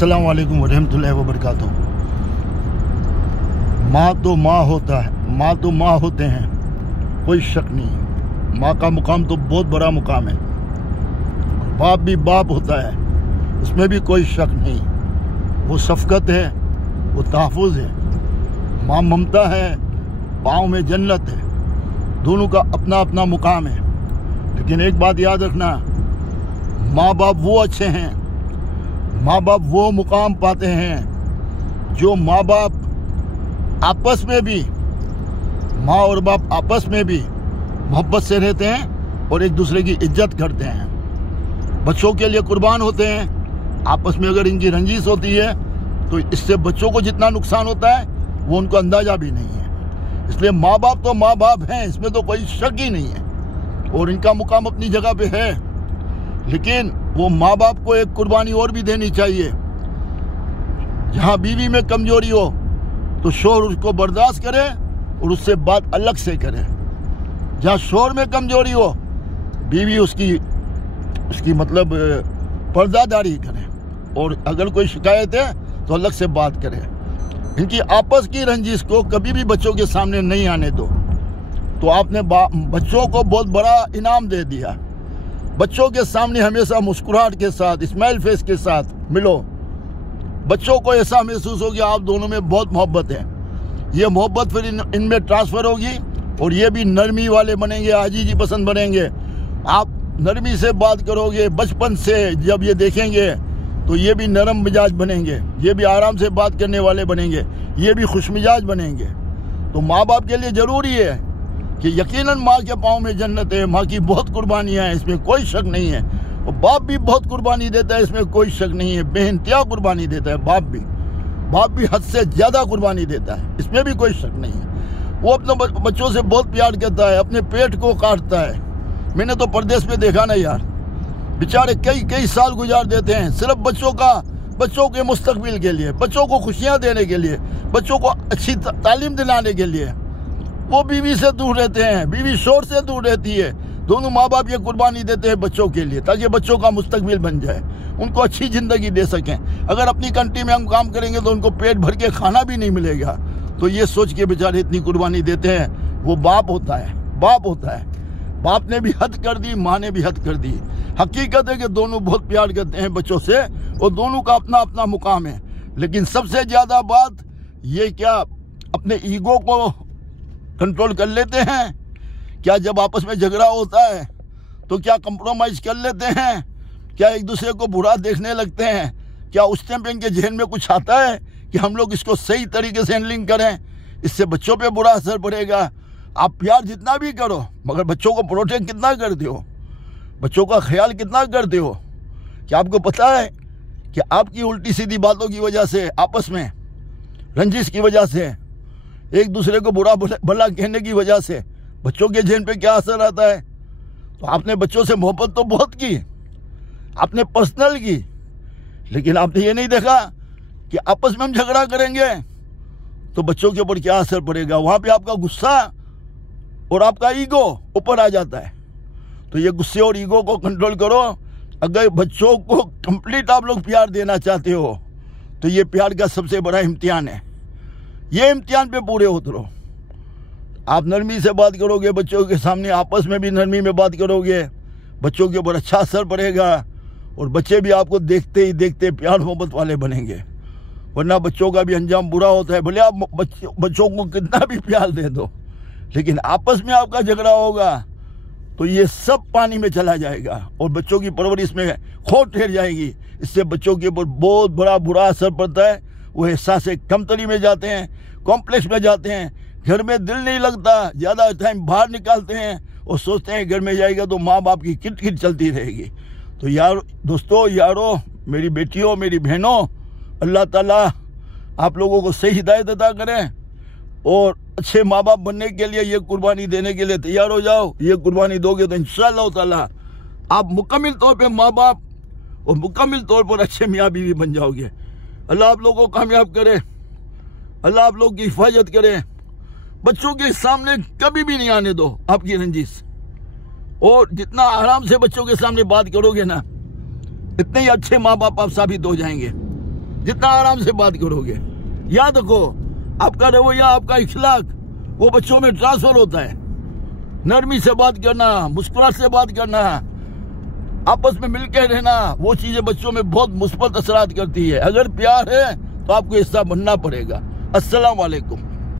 अस्सलाम वालेकुम रहमतुल्लाहि व बरकातुहू। माँ तो माँ होता है, माँ तो माँ होते हैं, कोई शक नहीं। माँ का मुकाम तो बहुत बड़ा मुकाम है। बाप भी बाप होता है, उसमें भी कोई शक नहीं। वो शफकत है, वो तहफ़्फ़ुज़ है। माँ ममता है, पाँव में जन्नत है। दोनों का अपना अपना मुकाम है। लेकिन एक बात याद रखना, माँ बाप वो अच्छे हैं, माँ बाप वो मुकाम पाते हैं जो माँ बाप आपस में भी, माँ और बाप आपस में भी मोहब्बत से रहते हैं और एक दूसरे की इज्जत करते हैं। बच्चों के लिए कुर्बान होते हैं। आपस में अगर इनकी रंजिश होती है तो इससे बच्चों को जितना नुकसान होता है वो उनको अंदाज़ा भी नहीं है। इसलिए माँ बाप तो माँ बाप हैं, इसमें तो कोई शक ही नहीं है और इनका मुकाम अपनी जगह पे है। लेकिन वो माँ बाप को एक कुर्बानी और भी देनी चाहिए। जहाँ बीवी में कमजोरी हो तो शोहर उसको बर्दाश्त करे और उससे बात अलग से करे। जहाँ शोहर में कमजोरी हो, बीवी उसकी मतलब पर्दादारी करे और अगर कोई शिकायत है तो अलग से बात करे। इनकी आपस की रंजिश को कभी भी बच्चों के सामने नहीं आने दो। तो आपने बच्चों को बहुत बड़ा इनाम दे दिया। बच्चों के सामने हमेशा मुस्कुराहट के साथ, स्माइल फेस के साथ मिलो। बच्चों को ऐसा महसूस हो कि आप दोनों में बहुत मोहब्बत है। ये मोहब्बत फिर इनमें ट्रांसफ़र होगी और ये भी नरमी वाले बनेंगे, आजीजी पसंद बनेंगे। आप नरमी से बात करोगे, बचपन से जब ये देखेंगे तो ये भी नरम मिजाज बनेंगे, ये भी आराम से बात करने वाले बनेंगे, ये भी खुश मिजाज बनेंगे। तो माँ बाप के लिए ज़रूरी है कि यकीनन माँ के पाँव में जन्नत है। माँ की बहुत कुर्बानियाँ हैं, इसमें कोई शक नहीं है। और बाप भी बहुत कुर्बानी देता है, इसमें कोई शक नहीं है। बेइंतहा कुर्बानी देता है बाप भी हद से ज़्यादा कुर्बानी देता है, इसमें भी कोई शक नहीं है। वो अपने बच्चों से बहुत प्यार करता है, अपने पेट को काटता है। मैंने तो परदेश में देखा ना यार, बेचारे कई साल गुजार देते हैं सिर्फ बच्चों के मुस्तकबिल के लिए, बच्चों को खुशियाँ देने के लिए, बच्चों को अच्छी तालीम दिलाने के लिए। वो बीवी से दूर रहते हैं, बीवी शोहर से दूर रहती है। दोनों माँ बाप ये कुर्बानी देते हैं बच्चों के लिए, ताकि बच्चों का मुस्तकबिल बन जाए, उनको अच्छी ज़िंदगी दे सकें। अगर अपनी कंट्री में हम काम करेंगे तो उनको पेट भर के खाना भी नहीं मिलेगा। तो ये सोच के बेचारे इतनी कुर्बानी देते हैं। वो बाप होता है। बाप ने भी हद कर दी, माँ ने भी हद कर दी। हकीकत है कि दोनों बहुत प्यार करते हैं बच्चों से और दोनों का अपना अपना मुकाम है। लेकिन सबसे ज़्यादा बात ये, क्या अपने ईगो को कंट्रोल कर लेते हैं? क्या जब आपस में झगड़ा होता है तो क्या कंप्रोमाइज़ कर लेते हैं? क्या एक दूसरे को बुरा देखने लगते हैं? क्या उस टाइम पे इनके जहन में कुछ आता है कि हम लोग इसको सही तरीके से हैंडलिंग करें? इससे बच्चों पे बुरा असर पड़ेगा। आप प्यार जितना भी करो मगर बच्चों को प्रोटेक्ट कितना करते हो, बच्चों का ख्याल कितना करते हो? क्या आपको पता है कि आपकी उल्टी सीधी बातों की वजह से, आपस में रंजिश की वजह से, एक दूसरे को बुरा भला कहने की वजह से बच्चों के जहन पे क्या असर आता है? तो आपने बच्चों से मोहब्बत तो बहुत की, आपने पर्सनल की, लेकिन आपने ये नहीं देखा कि आपस में हम झगड़ा करेंगे तो बच्चों के ऊपर क्या असर पड़ेगा। वहाँ पे आपका गुस्सा और आपका ईगो ऊपर आ जाता है। तो ये गुस्से और ईगो को कंट्रोल करो। अगर बच्चों को कंप्लीट आप लोग प्यार देना चाहते हो तो ये प्यार का सबसे बड़ा इम्तिहान है। ये इम्तिहान पे पूरे उतरो। आप नरमी से बात करोगे बच्चों के सामने, आपस में भी नरमी में बात करोगे, बच्चों के ऊपर अच्छा असर पड़ेगा और बच्चे भी आपको देखते ही देखते प्यार मोहब्बत वाले बनेंगे। वरना बच्चों का भी अंजाम बुरा होता है। भले आप बच्चों को कितना भी प्यार दे दो, लेकिन आपस में आपका झगड़ा होगा तो ये सब पानी में चला जाएगा और बच्चों की परवरिश में खोट ठहर जाएगी। इससे बच्चों के ऊपर बहुत बड़ा बुरा असर पड़ता है। वो एहसास कमतरी में जाते हैं, कॉम्प्लेक्स में जाते हैं, घर में दिल नहीं लगता, ज़्यादा टाइम बाहर निकालते हैं और सोचते हैं घर में जाएगा तो माँ बाप की किट चलती रहेगी। तो दोस्तों, यारों, मेरी बेटियों, मेरी बहनों, अल्लाह ताला आप लोगों को सही हिदायत अता करें और अच्छे माँ बाप बनने के लिए ये कुर्बानी देने के लिए तैयार हो जाओ। ये कुर्बानी दोगे तो इंशाअल्लाह ताला आप मुकम्मल तौर पे माँ बाप और मुकम्मल तौर पर अच्छे मियाँ बीवी बन जाओगे। अल्लाह आप लोगों को कामयाब करे, अल्लाह आप लोग की हिफाजत करे। बच्चों के सामने कभी भी नहीं आने दो आपकी रंजिश, और जितना आराम से बच्चों के सामने बात करोगे ना, इतने ही अच्छे माँ बाप आप साबित हो जाएंगे। जितना आराम से बात करोगे। याद रखो, आपका रवैया, आपका इखलाक वो बच्चों में ट्रांसफर होता है। नरमी से बात करना, मुस्कुराहट से बात करना, आपस में मिलकर रहना, वो चीजें बच्चों में बहुत मुस्बत असरात करती है। अगर प्यार है तो आपको हिस्सा बनना पड़ेगा। अस्सलाम वालेकुम।